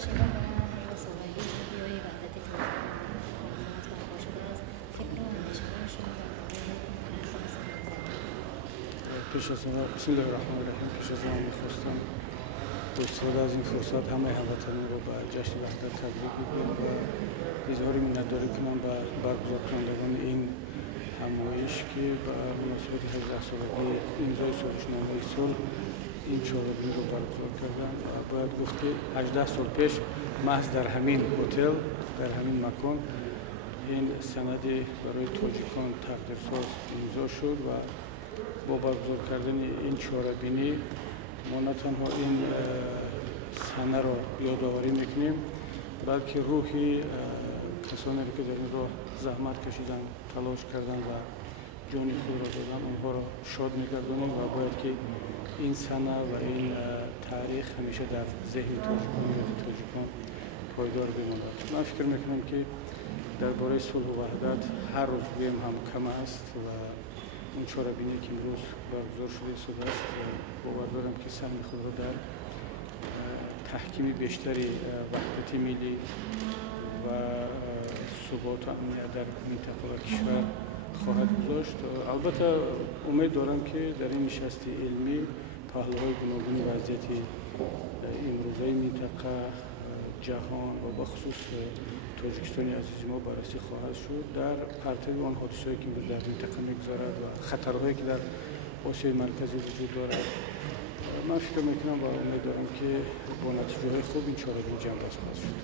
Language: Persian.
پیش از بسم الله الرحمن الرحیم پیش از آن می‌خواستم با استفاده از این فرصت همه هموطنان رو به جشن وحدت تبریک بگویم و اظهار منتداری کنم به برگزار کنندگان این همایش که به مناسبت 18 سالگی امضای سازشنامه صلح این چهارراه رو برگزار کردند و باید گفت که 18 سال پیش محض در همین هتل در همین مکان این سند برای تاجیکان تقدیرساز امضا شد و با برگزار کردن این چهاربینی ما نه تنها این سند را یادآوری میکنیم بلکه روحی کسانی که در این راه زحمت کشیدن تلاش کردن و جان خود را دادن اونها را شاد میگردانیم و باید که این سند و این تاریخ همیشه در ذهن تاجیکان پایدار بماند. من فکر میکنم که درباره صلح و وحدت هر روز گویم هم کم است و اون چهاربینی که امروز برگزار شده شده است باور دارم که سهم خود را در تحکیم بیشتری وحدت ملی و ثبات و امنیت در منطقه و کشور خواهد گذاشت. البته امید دارم که در این نشست علمی پهلوهای گوناگون وضعیت امروزی منطقه جهان و بخصوص تاجیکستان عزیز ما بررسی خواهد شد در پرتو آن حادثه‌ای که امروز در منطقه می‌گذرد و خطرهایی که در آسیای مرکزی وجود دارد. من فکر می‌کنم و امید دارم که با نتیجه‌های خوب این چهاربینی جنبش خواهد شد.